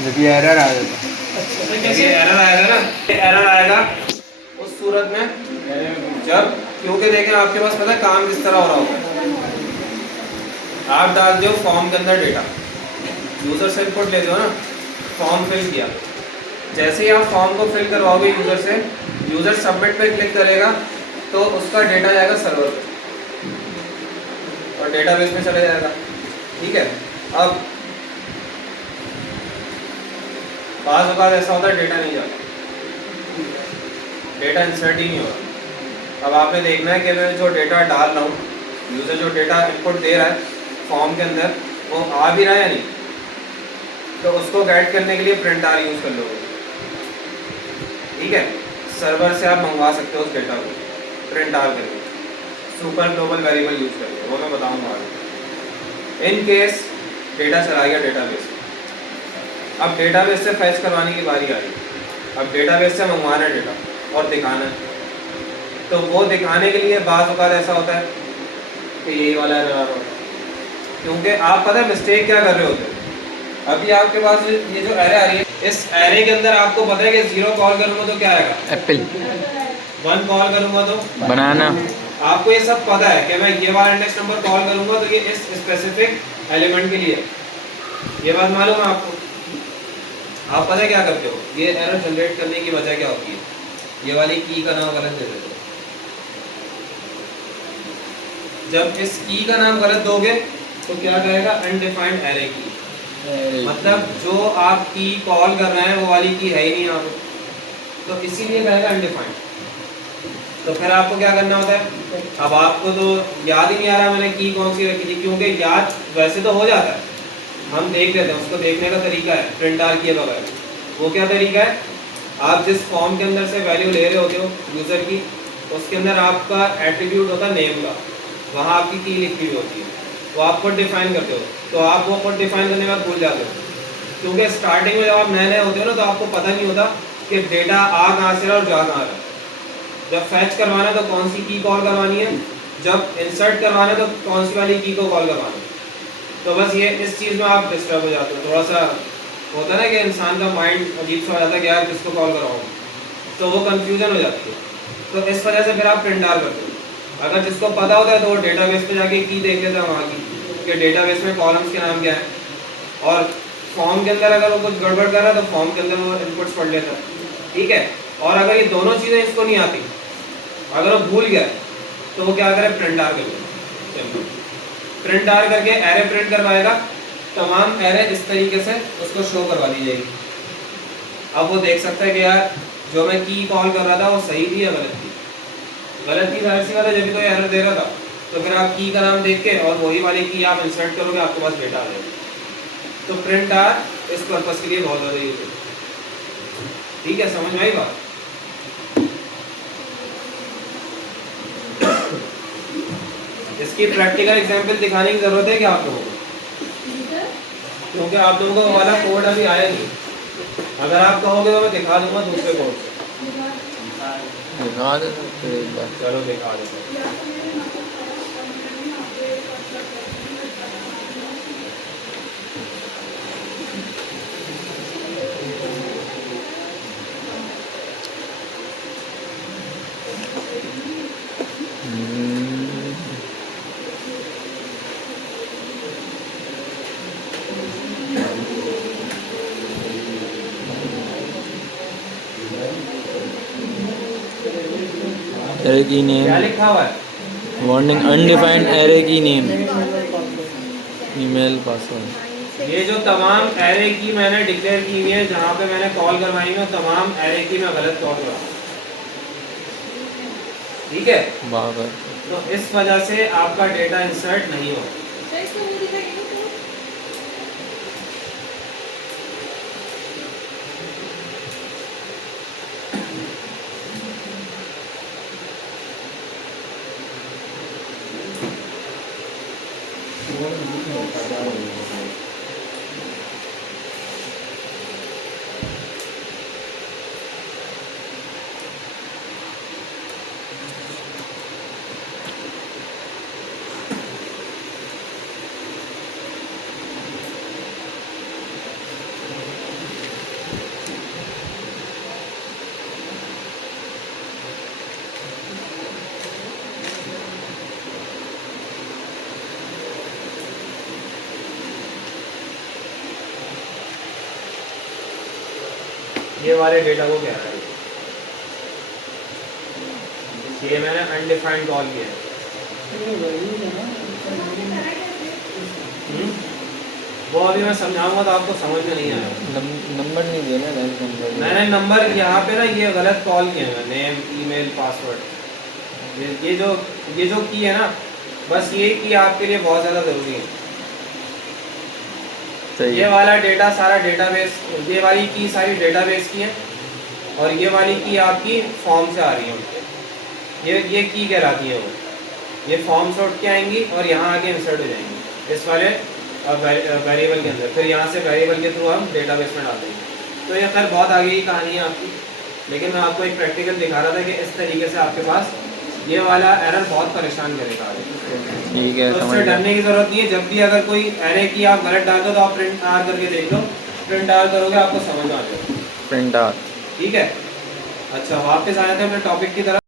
जब ये एरर आ जाता जब ये एरर आएगा ना, ये एरर आएगा उस सूरत में जब, क्योंकि देखें आपके पास पता है काम किस तरह हो रहा होगा। आप डालते हो फॉर्म के अंदर डेटा, यूज़र से इनपुट लेते हो ना, फॉर्म फिल किया, जैसे ही आप फॉर्म को फिल करवाओगे यूज़र से, यूज़र सबमिट पे क्लिक करेगा तो उसका डेटा जाएगा सर्वर पे और डेटाबेस में चले जाएगा। ठीक है, अब बाज़ औक़ात ऐसा होता है डेटा नहीं जाता, डेटा इंसर्ट ही नहीं होगा। अब आपने देखना है कि मैं जो डेटा डाल रहा हूँ, यूज़र जो डेटा इनपुट दे रहा है फॉर्म के अंदर, वो आ भी रहा है या नहीं। तो उसको गाइड करने के लिए प्रिंट आर यूज़ कर लोगे। ठीक है, सर्वर से आप मंगवा सकते हो उस डेटा को प्रिंट आर करके, सुपर ग्लोबल वेरिएबल यूज़ करके, वो मैं बताऊँगा आगे। इन केस डेटा चला गया डेटाबेस, अब डेटाबेस से फैच करवाने की बारी आ रही। अब डेटाबेस से मंगवाना है डेटा और दिखाना है, तो वो दिखाने के लिए बाज़ औक़ात ऐसा होता है कि यही वाला एरर आ रहा होता है, क्योंकि आप पता है मिस्टेक क्या कर रहे होते हो। अभी आपके पास ये जो एरे आ रही है, इस एरे के अंदर आपको पता है कि 0 कॉल करूँगा तो क्या आएगा, एप्पल। 1 कॉल करूँगा तो बनाना। आपको ये सब पता है कि मैं ये वाला इंडेक्स नंबर कॉल करूँगा तो ये इस स्पेसिफिक एलिमेंट के लिए, ये बात मालूम है आपको। आप पता है क्या करते हो, ये एरर जनरेट करने की वजह क्या होती है, ये वाली की का नाम गलत दे देते हो। जब इस की का नाम गलत दोगे तो क्या कहेगा, अनडिफाइंड एरे की, मतलब जो आप की कॉल कर रहे हैं वो वाली की है ही नहीं यहाँ पे, तो इसीलिए कहेगा अनडिफाइंड। तो फिर आपको क्या करना होता है, अब आपको तो याद ही नहीं आ रहा मैंने की कौन सी रखी थी, क्योंकि याद वैसे तो हो जाता है, हम देख लेते हैं, उसको देखने का तरीका है प्रिंट आर किए बगैर। वो क्या तरीका है, आप जिस फॉर्म के अंदर से वैल्यू ले रहे होते हो यूज़र की, उसके अंदर आपका एट्रीब्यूट होता है नेम का, वहाँ आपकी की लिखी हुई होती है, वो आप खुद डिफाइन करते हो, तो आप वो खुद डिफाइन करने के बाद भूल जाते हो, क्योंकि स्टार्टिंग में जब आप नए नए होते हो ना तो आपको पता नहीं होता कि डेटा आ कहाँ से रहा और जा कहाँ रहा। जब फैच करवाना है तो कौन सी की कॉल करवानी है, जब इंसर्ट करवाना है तो कौन सी वाली की को कॉल करवाना है। तो बस ये इस चीज़ में आप डिस्टर्ब हो जाते हो, थोड़ा सा होता है ना कि इंसान का माइंड अजीब सा हो जाता है कि यार किसको कॉल कराऊँ, तो वो कन्फ्यूज़न हो जाती है। तो इस वजह से फिर आप प्रिंट आर करते हो। अगर जिसको पता होता है तो वो डेटाबेस पे जाके की देख लेता है वहाँ की, कि डेटाबेस में कॉलम्स के नाम क्या है, और फॉर्म के अंदर अगर वो कुछ गड़बड़ कर रहा है तो फॉर्म के अंदर वो इनपुट्स पढ़ लेता है। ठीक है, और अगर ये दोनों चीज़ें इसको नहीं आती, अगर वो भूल गया तो वो क्या करे, प्रिंट आर करेगा। प्रिंट आर करके एरे प्रिंट करवाएगा, तमाम एरे इस तरीके से उसको शो करवा दी जाएगी। अब वो देख सकता है कि यार जो मैं की कॉल कर रहा था वो सही थी या गलत थी। गलत थी जाहिर सी बात है, जब भी तो एरर दे रहा था, तो फिर आप की का नाम देख के और वही वाली की आप इंसर्ट करोगे, आपके पास डेटा आ जाएगा। तो प्रिंट आर इस पर्पज़ के लिए बहुत ज़्यादा यूज है। ठीक है, समझ में आई बात। इसकी प्रैक्टिकल एग्जांपल दिखाने की ज़रूरत है क्या आप लोगों को, क्योंकि आप लोगों को वाला कोड अभी आया नहीं। अगर आप कहोगे तो मैं दिखा दूंगा दूसरे कोड से। दिखा दे सकते एक बार। चलो दिखा देते हैं। एरे की नेम, क्या लिखा हुआ है, वार्निंग अनडिफाइंड एरे की नेम, ईमेल पासवर्ड। ये जो तमाम एरे की मैंने डिक्लेयर की हुई है, जहाँ पे मैंने कॉल करवाई है, तमाम एरे की मैं गलत कॉल करा। ठीक है, बाबर। तो इस वजह से आपका डेटा इंसर्ट नहीं होगा। ये वाले डेटा को कह रहा है, ये मैंने अनडिफाइंड कॉल किया है। वो अभी मैं समझाऊंगा तो आपको समझ में नहीं आएगा। नंबर नहीं दिया ना, नंबर मैंने नंबर यहाँ पे ना ये गलत कॉल किया है, नेम ईमेल पासवर्ड, ये जो की है ना, बस ये की आपके लिए बहुत ज़्यादा ज़रूरी है। ये वाला डेटा सारा डेटाबेस, ये वाली की सारी डेटाबेस की है, और ये वाली की आपकी फॉर्म से आ रही है। ये की कहलाती है वो, ये फॉर्म से उठ के आएंगी और यहाँ आके इंसर्ट हो जाएंगी इस वाले वेरिएबल के अंदर, फिर यहाँ से वेरिएबल के थ्रू हम डेटाबेस में डाल देंगे। तो ये खैर बहुत आगे की कहानी है आपकी, लेकिन मैं आपको एक प्रैक्टिकल दिखा रहा था कि इस तरीके से आपके पास ये वाला एरर बहुत परेशान करेगा आगे। ठीक है, तो उससे डरने की जरूरत नहीं है। जब भी अगर कोई एरे की आप गलत डाल दो तो आप प्रिंट आर करके देख लो, प्रिंट आर करोगे आपको समझ आ जाएगा। प्रिंट आर, ठीक है। अच्छा वापस आए थे अपने टॉपिक की तरफ।